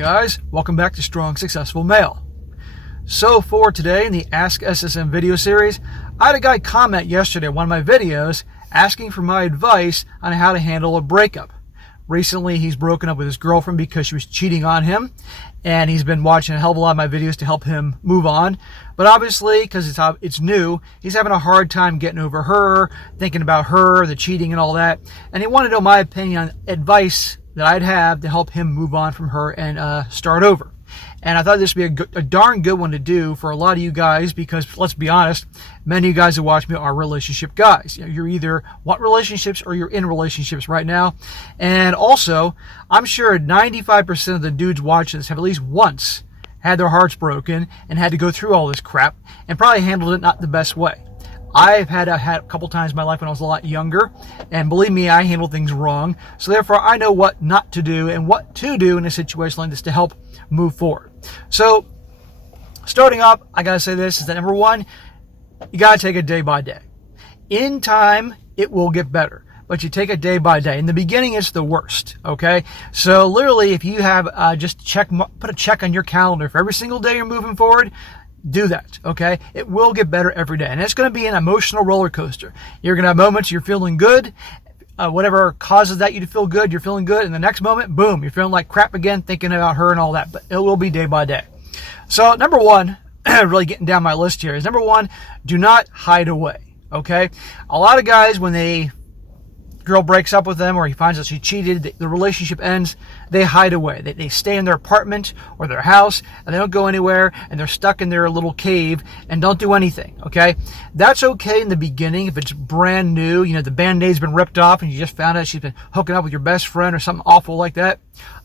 guys, welcome back to Strong Successful Male. So for today in the Ask SSM video series, I had a guy comment yesterday on one of my videos asking for my advice on how to handle a breakup. Recently he's broken up with his girlfriend because she was cheating on him, and he's been watching a hell of a lot of my videos to help him move on. But obviously, because it's new, he's having a hard time getting over her, thinking about her, the cheating and all that. And he wanted to know my opinion on advice that I'd have to help him move on from her and start over. And I thought this would be a darn good one to do for a lot of you guys, because let's be honest, many of you guys who watch me are relationship guys. You're either want relationships or you're in relationships right now. And also, I'm sure 95% of the dudes watching this have at least once had their hearts broken and had to go through all this crap and probably handled it not the best way. I've had a couple times in my life when I was a lot younger, and believe me, I handle things wrong. So therefore, I know what not to do and what to do in a situation like this to help move forward. So, starting up, I gotta say this, is that number one, you gotta take it day by day. In time, it will get better, but you take it day by day. In the beginning, it's the worst, okay? So literally, if you have put a check on your calendar for every single day you're moving forward, do that, okay? It will get better every day. And it's going to be an emotional roller coaster. You're going to have moments you're feeling good. Whatever causes that you to feel good, you're feeling good. And the next moment, boom, you're feeling like crap again, thinking about her and all that. But it will be day by day. So number one, really getting down my list here, is number one, do not hide away, okay? A lot of guys, when they girl breaks up with them or he finds out she cheated, the relationship ends, they hide away. They stay in their apartment or their house, and they don't go anywhere, and they're stuck in their little cave and don't do anything, okay? That's okay in the beginning if it's brand new, the Band-Aid's been ripped off and you just found out she's been hooking up with your best friend or something awful like that.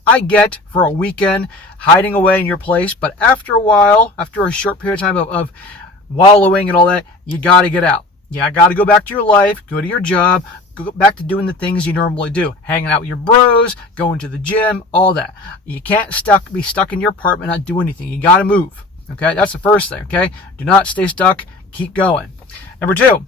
I get for a weekend hiding away in your place, but after a while, after a short period of time of wallowing and all that, you got to get out. Yeah, I got to go back to your life, go to your job, go back to doing the things you normally do. Hanging out with your bros, going to the gym, all that. You can't be stuck in your apartment, not do anything. You got to move. Okay, that's the first thing, okay? Do not stay stuck. Keep going. Number two,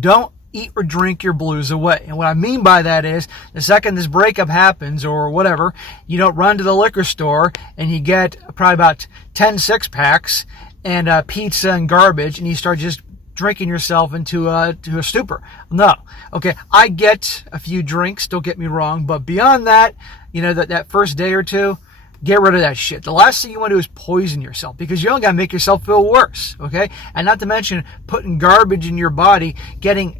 don't eat or drink your blues away. And what I mean by that is, the second this breakup happens or whatever, you don't run to the liquor store and you get probably about 10 six-packs and pizza and garbage, and you start just drinking yourself into a stupor. No. Okay, I get a few drinks, don't get me wrong, but beyond that, that first day or two, get rid of that shit. The last thing you want to do is poison yourself, because you only got to make yourself feel worse, okay? And not to mention putting garbage in your body,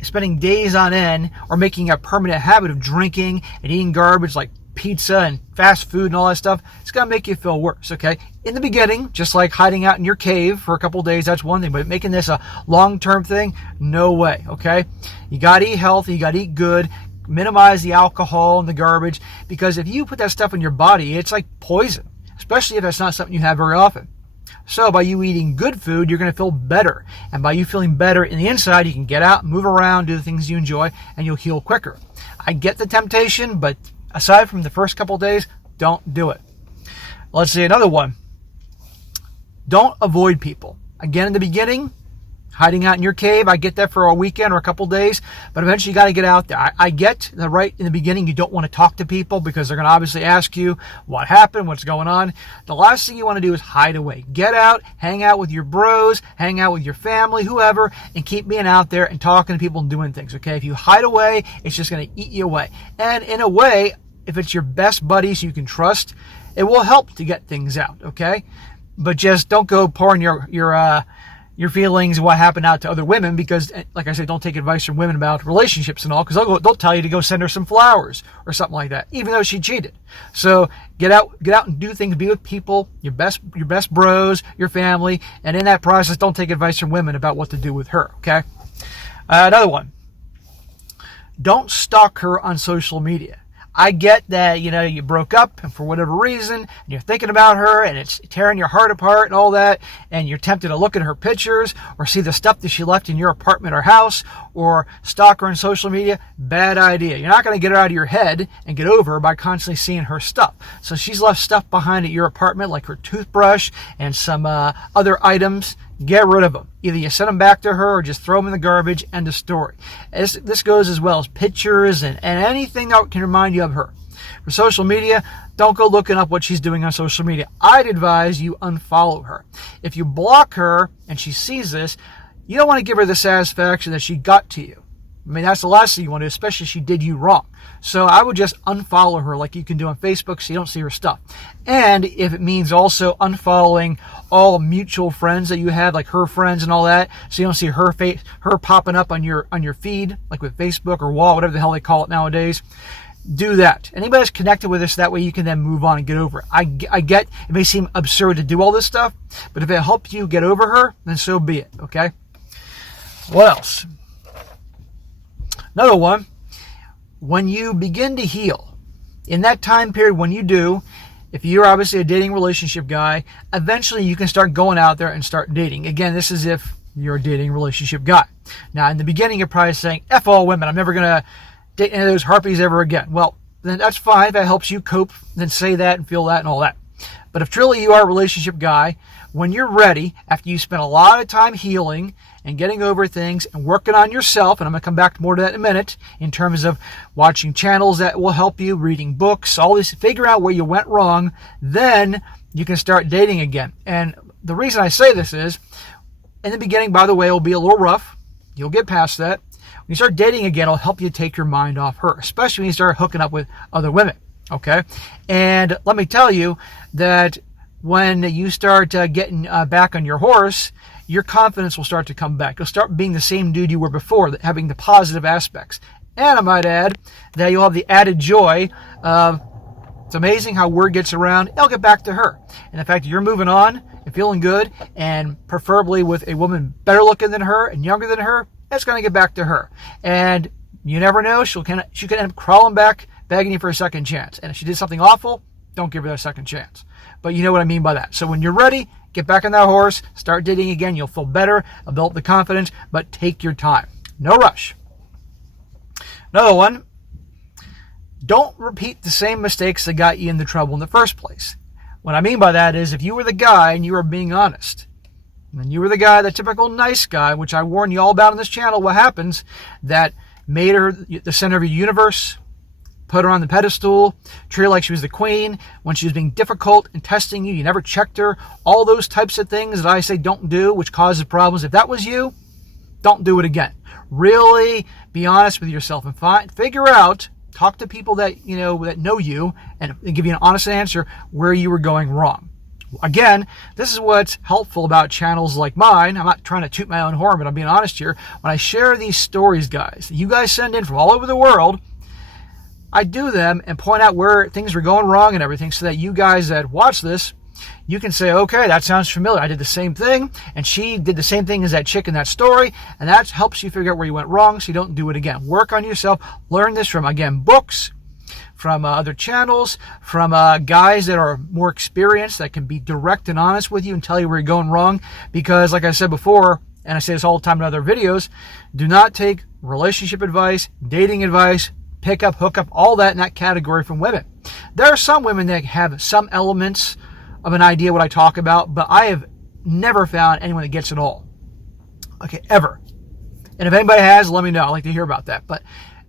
spending days on end, or making a permanent habit of drinking and eating garbage like pizza and fast food and all that stuff. It's going to make you feel worse, okay? In the beginning, just like hiding out in your cave for a couple of days, that's one thing, but making this a long-term thing, no way, okay? You got to eat healthy, you got to eat good, minimize the alcohol and the garbage, because if you put that stuff in your body, it's like poison, especially if that's not something you have very often. So by you eating good food, you're going to feel better. And by you feeling better in the inside, you can get out, move around, do the things you enjoy, and you'll heal quicker. I get the temptation, but aside from the first couple of days, don't do it. Let's see another one. Don't avoid people. Again, in the beginning, hiding out in your cave, I get that for a weekend or a couple of days, but eventually you got to get out there. I get that right in the beginning, you don't want to talk to people because they're going to obviously ask you what happened, what's going on. The last thing you want to do is hide away. Get out, hang out with your bros, hang out with your family, whoever, and keep being out there and talking to people and doing things, okay? If you hide away, it's just going to eat you away. And in a way, if it's your best buddies you can trust, it will help to get things out, okay? But just don't go pouring your feelings and what happened out to other women, because, like I said, don't take advice from women about relationships and all, because they'll tell you to go send her some flowers or something like that, even though she cheated. So get out and do things, be with people, your best bros, your family, and in that process, don't take advice from women about what to do with her, okay? Another one, don't stalk her on social media. I get that, you broke up and for whatever reason, and you're thinking about her and it's tearing your heart apart and all that, and you're tempted to look at her pictures or see the stuff that she left in your apartment or house, or stalk her on social media. Bad idea. You're not going to get her out of your head and get over her by constantly seeing her stuff. So she's left stuff behind at your apartment, like her toothbrush and some other items. Get rid of them. Either you send them back to her or just throw them in the garbage. End of story. This goes as well as pictures and anything that can remind you of her. For social media, don't go looking up what she's doing on social media. I'd advise you unfollow her. If you block her and she sees this, you don't want to give her the satisfaction that she got to you. I mean, that's the last thing you want to do, especially if she did you wrong. So I would just unfollow her like you can do on Facebook so you don't see her stuff. And if it means also unfollowing all mutual friends that you have, like her friends and all that, so you don't see her popping up on your feed, like with Facebook or wall, whatever the hell they call it nowadays, do that. Anybody that's connected with us, that way you can then move on and get over it. I get it may seem absurd to do all this stuff, but if it helps you get over her, then so be it, okay? What else? Another one, when you begin to heal, in that time period when you do, if you're obviously a dating relationship guy, eventually you can start going out there and start dating. Again, this is if you're a dating relationship guy. Now, in the beginning, you're probably saying, F all women, I'm never going to date any of those harpies ever again. Well, then that's fine. If that helps you cope, then say that and feel that and all that. But if truly you are a relationship guy, when you're ready, after you spend a lot of time healing and getting over things and working on yourself, and I'm going to come back more to that in a minute, in terms of watching channels that will help you, reading books, all this, figure out where you went wrong, then you can start dating again. And the reason I say this is, in the beginning, by the way, it will be a little rough. You'll get past that. When you start dating again, it'll help you take your mind off her, especially when you start hooking up with other women, okay? And let me tell you that when you start getting back on your horse, your confidence will start to come back. You'll start being the same dude you were before, having the positive aspects. And I might add that you'll have the added joy of, it's amazing how word gets around, it'll get back to her. And the fact that you're moving on and feeling good, and preferably with a woman better looking than her and younger than her, it's going to get back to her. And you never know, she could end up crawling back, begging you for a second chance. And if she did something awful, don't give her that second chance. But you know what I mean by that. So when you're ready, get back on that horse, start dating again. You'll feel better, build the confidence, but take your time. No rush. Another one, don't repeat the same mistakes that got you into trouble in the first place. What I mean by that is, if you were the guy and you were being honest, and you were the guy, the typical nice guy, which I warn you all about on this channel, what happens, that made her the center of your universe, put her on the pedestal, treat her like she was the queen, when she was being difficult and testing you, you never checked her, all those types of things that I say don't do, which causes problems. If that was you, don't do it again. Really be honest with yourself and figure out, talk to people that know you, and give you an honest answer where you were going wrong. Again, this is what's helpful about channels like mine. I'm not trying to toot my own horn, but I'm being honest here. When I share these stories, guys, that you guys send in from all over the world, I do them and point out where things were going wrong and everything, so that you guys that watch this, you can say, okay, that sounds familiar. I did the same thing, and she did the same thing as that chick in that story, and that helps you figure out where you went wrong so you don't do it again. Work on yourself. Learn this from, again, books, from other channels, from guys that are more experienced, that can be direct and honest with you and tell you where you're going wrong. Because, like I said before, and I say this all the time in other videos, do not take relationship advice, dating advice, pick up, hook up, all that in that category from women. There are some women that have some elements of an idea what I talk about, but I have never found anyone that gets it all. Okay, ever. And if anybody has, let me know. I'd like to hear about that. But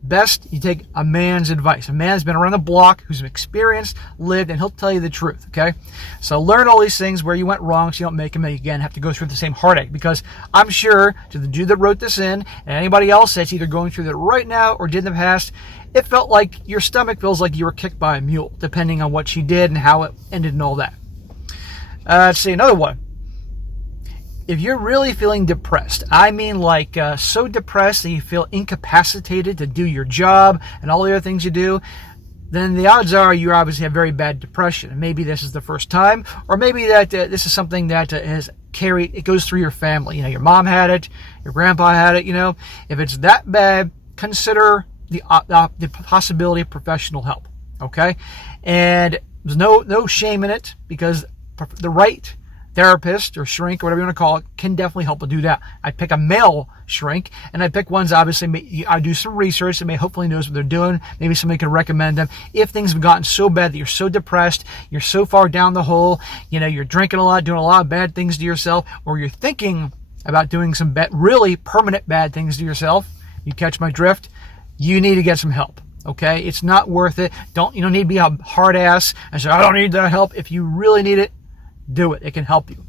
best you take a man's advice. A man's been around the block, who's experienced, lived, and he'll tell you the truth, okay? So learn all these things where you went wrong so you don't make them again, have to go through the same heartache. Because I'm sure to the dude that wrote this in, and anybody else that's either going through that right now or did in the past, it felt like your stomach feels like you were kicked by a mule, depending on what she did and how it ended and all that. Let's see, another one. If you're really feeling depressed, I mean like so depressed that you feel incapacitated to do your job and all the other things you do, then the odds are you obviously have very bad depression. And maybe this is the first time, or maybe that this is something that has carried, it goes through your family. You know, your mom had it, your grandpa had it, you know. If it's that bad, consider the possibility of professional help, okay? And there's no shame in it, because the right therapist or shrink or whatever you want to call it can definitely help to do that. I'd pick a male shrink, and I'd pick ones, obviously, I do some research and may hopefully knows what they're doing. Maybe somebody can recommend them. If things have gotten so bad that you're so depressed, you're so far down the hole, you know, you're drinking a lot, doing a lot of bad things to yourself, or you're thinking about doing some really permanent bad things to yourself, you catch my drift, you need to get some help, Okay, it's not worth it. You don't need to be a hard ass and say, I don't need that help. If you really need it, do it. It can help you.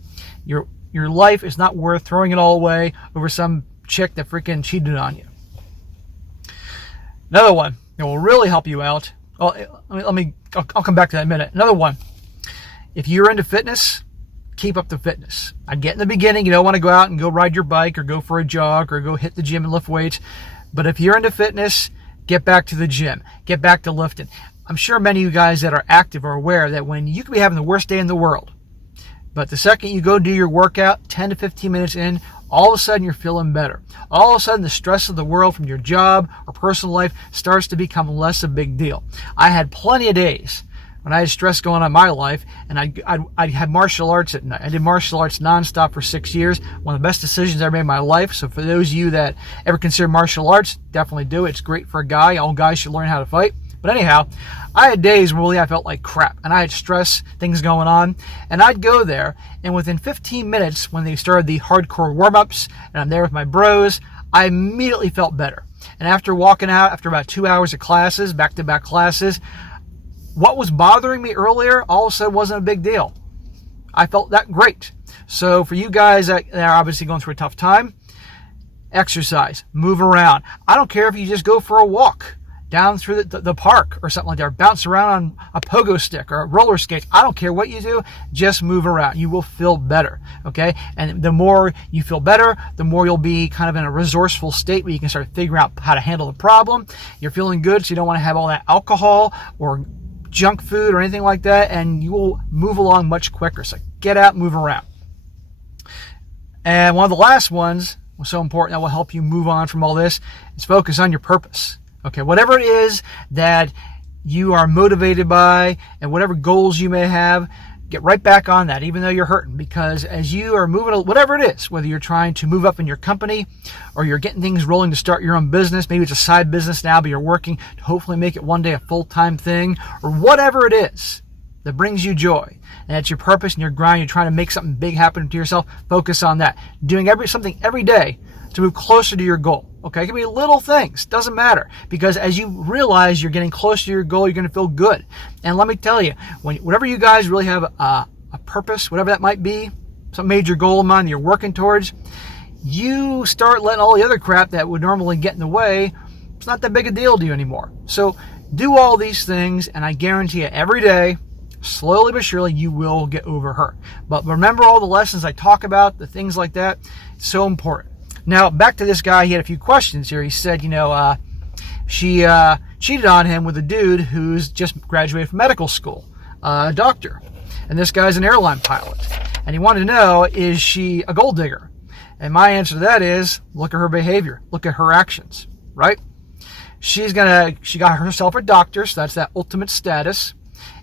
Your life is not worth throwing it all away over some chick that freaking cheated on you. Another one that will really help you out. Well, I'll come back to that in a minute. Another one. If you're into fitness, keep up the fitness. I get in the beginning, you don't want to go out and go ride your bike or go for a jog or go hit the gym and lift weights. But if you're into fitness, get back to the gym. Get back to lifting. I'm sure many of you guys that are active are aware that when you could be having the worst day in the world, but the second you go do your workout, 10 to 15 minutes in, all of a sudden you're feeling better. All of a sudden the stress of the world from your job or personal life starts to become less a big deal. I had plenty of days when I had stress going on in my life, and I had martial arts at night. I did martial arts nonstop for 6 years. One of the best decisions I ever made in my life. So for those of you that ever consider martial arts, definitely do. It's great for a guy. All guys should learn how to fight. But anyhow, I had days where really I felt like crap, and I had stress, things going on, and I'd go there, and within 15 minutes, when they started the hardcore warm-ups, and I'm there with my bros, I immediately felt better. And after walking out, after about 2 hours of classes, back-to-back classes, what was bothering me earlier all of a sudden wasn't a big deal. I felt that great. So for you guys that are obviously going through a tough time, exercise, move around. I don't care if you just go for a walk down through the park or something like that, or bounce around on a pogo stick or a roller skate. I don't care what you do, just move around. You will feel better, okay? And the more you feel better, the more you'll be kind of in a resourceful state where you can start figuring out how to handle the problem. You're feeling good, so you don't want to have all that alcohol or junk food or anything like that, and you will move along much quicker. So get out, move around. And one of the last ones was so important that will help you move on from all this is focus on your purpose. Okay, whatever it is that you are motivated by and whatever goals you may have, get right back on that, even though you're hurting, because as you are moving, whatever it is, whether you're trying to move up in your company or you're getting things rolling to start your own business, maybe it's a side business now, but you're working to hopefully make it one day a full-time thing, or whatever it is that brings you joy, and that's your purpose and your grind, you're trying to make something big happen to yourself, focus on that. Doing something every day to move closer to your goal. Okay, it can be little things, doesn't matter, because as you realize you're getting closer to your goal, you're going to feel good. And let me tell you, whenever you guys really have a purpose, whatever that might be, some major goal of mine that you're working towards, you start letting all the other crap that would normally get in the way, it's not that big a deal to you anymore. So do all these things, and I guarantee you every day, slowly but surely, you will get over her. But remember all the lessons I talk about, the things like that, it's so important. Now, back to this guy, he had a few questions here. He said, she cheated on him with a dude who's just graduated from medical school, a doctor. And this guy's an airline pilot. And he wanted to know, is she a gold digger? And my answer to that is, look at her behavior. Look at her actions, right? She got herself a doctor, so that's that ultimate status.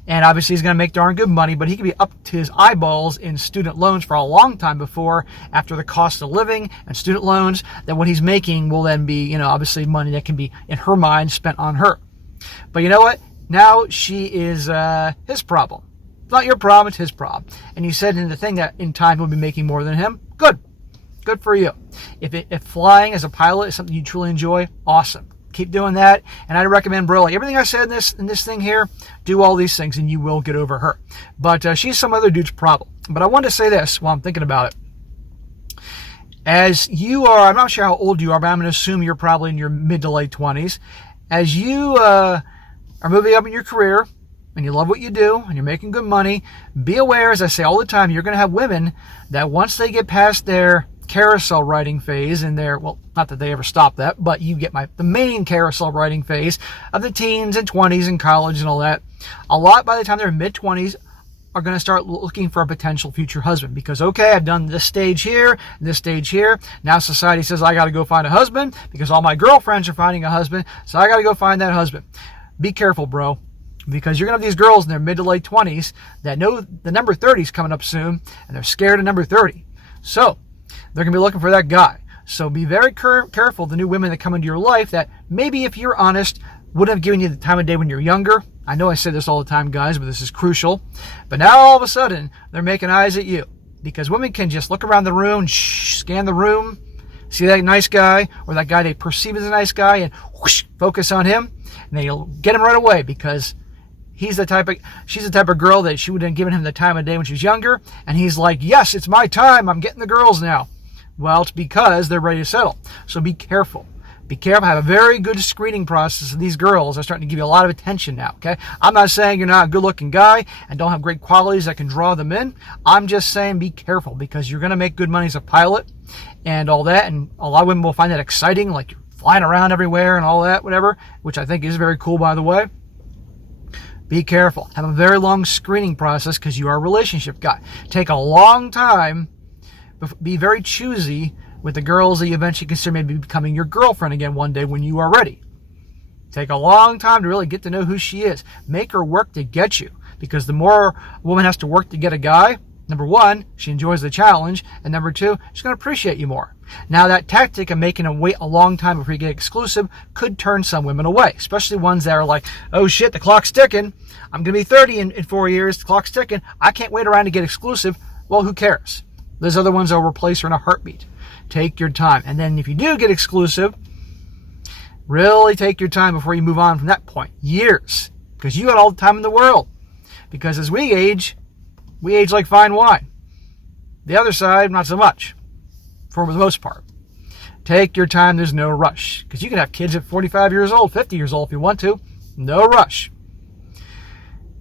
And obviously he's going to make darn good money, but he could be up to his eyeballs in student loans for a long time before, after the cost of living and student loans, that what he's making will then be, obviously money that can be, in her mind, spent on her. But you know what? Now she is his problem. It's not your problem, it's his problem. And you said in the thing that in time he'll be making more than him. Good. Good for you. If flying as a pilot is something you truly enjoy, awesome. Keep doing that, and I'd recommend, bro, like everything I said in this thing here, do all these things, and you will get over her. But she's some other dude's problem. But I wanted to say this while I'm thinking about it. As you are, I'm not sure how old you are, but I'm going to assume you're probably in your mid to late 20s. As you are moving up in your career, and you love what you do, and you're making good money, be aware, as I say all the time, you're going to have women that once they get past their carousel riding phase in their, well, not that they ever stop that, but you get the main carousel riding phase of the teens and 20s and college and all that. A lot by the time they're mid-20s are going to start looking for a potential future husband because, okay, I've done this stage here, this stage here. Now society says I got to go find a husband because all my girlfriends are finding a husband, so I got to go find that husband. Be careful, bro, because you're going to have these girls in their mid to late 20s that know the number 30 is coming up soon, and they're scared of number 30. So they're going to be looking for that guy. So be very careful the new women that come into your life that maybe, if you're honest, wouldn't have given you the time of day when you're younger. I know I say this all the time, guys, but this is crucial. But now all of a sudden, they're making eyes at you. Because women can just look around the room, scan the room, see that nice guy, or that guy they perceive as a nice guy, and whoosh, focus on him. And they'll get him right away because she's the type of girl that she would have given him the time of day when she was younger. And he's like, yes, it's my time. I'm getting the girls now. Well, it's because they're ready to settle. So be careful. Be careful. Have a very good screening process. And these girls are starting to give you a lot of attention now, okay? I'm not saying you're not a good-looking guy and don't have great qualities that can draw them in. I'm just saying be careful because you're going to make good money as a pilot and all that. And a lot of women will find that exciting, like you're flying around everywhere and all that, whatever, which I think is very cool, by the way. Be careful. Have a very long screening process because you are a relationship guy. Take a long time. Be very choosy with the girls that you eventually consider maybe becoming your girlfriend again one day when you are ready. Take a long time to really get to know who she is. Make her work to get you. Because the more a woman has to work to get a guy, number one, she enjoys the challenge, and number two, she's going to appreciate you more. Now, that tactic of making them wait a long time before you get exclusive could turn some women away, especially ones that are like, oh shit, the clock's ticking. I'm going to be 30 in 4 years. The clock's ticking. I can't wait around to get exclusive. Well, who cares? There's other ones that will replace her in a heartbeat. Take your time. And then if you do get exclusive, really take your time before you move on from that point. Years. Because you got all the time in the world. Because as we age like fine wine. The other side, not so much. For the most part. Take your time. There's no rush. Because you can have kids at 45 years old, 50 years old if you want to. No rush.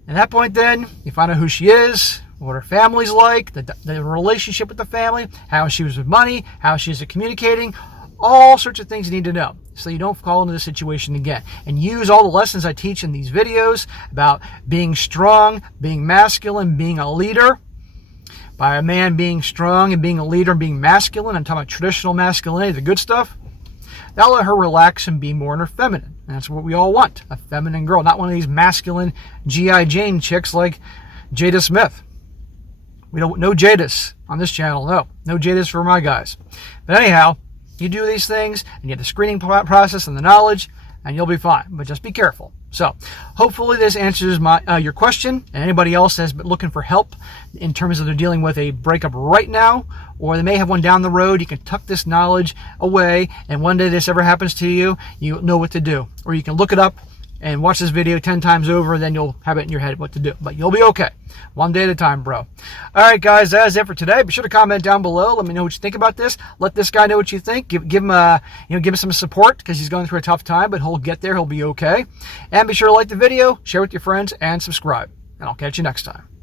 At that point then, you find out who she is, what her family's like, the relationship with the family, how she was with money, how she is at communicating, all sorts of things you need to know so you don't fall into this situation again. And use all the lessons I teach in these videos about being strong, being masculine, being a leader. By a man being strong and being a leader and being masculine, I'm talking about traditional masculinity, the good stuff. That'll let her relax and be more in her feminine. And that's what we all want, a feminine girl, not one of these masculine G.I. Jane chicks like Jada Smith. We don't no Jadis on this channel. No Jadis for my guys. But anyhow, you do these things and you have the screening process and the knowledge, and you'll be fine. But just be careful. So, hopefully this answers your question. And anybody else that's been looking for help in terms of they're dealing with a breakup right now, or they may have one down the road, you can tuck this knowledge away. And one day this ever happens to you, you know what to do. Or you can look it up and watch this video 10 times over, then you'll have it in your head what to do. But you'll be okay. One day at a time, bro. All right, guys, that is it for today. Be sure to comment down below. Let me know what you think about this. Let this guy know what you think. Give him some support because he's going through a tough time, but he'll get there. He'll be okay. And be sure to like the video, share with your friends, and subscribe. And I'll catch you next time.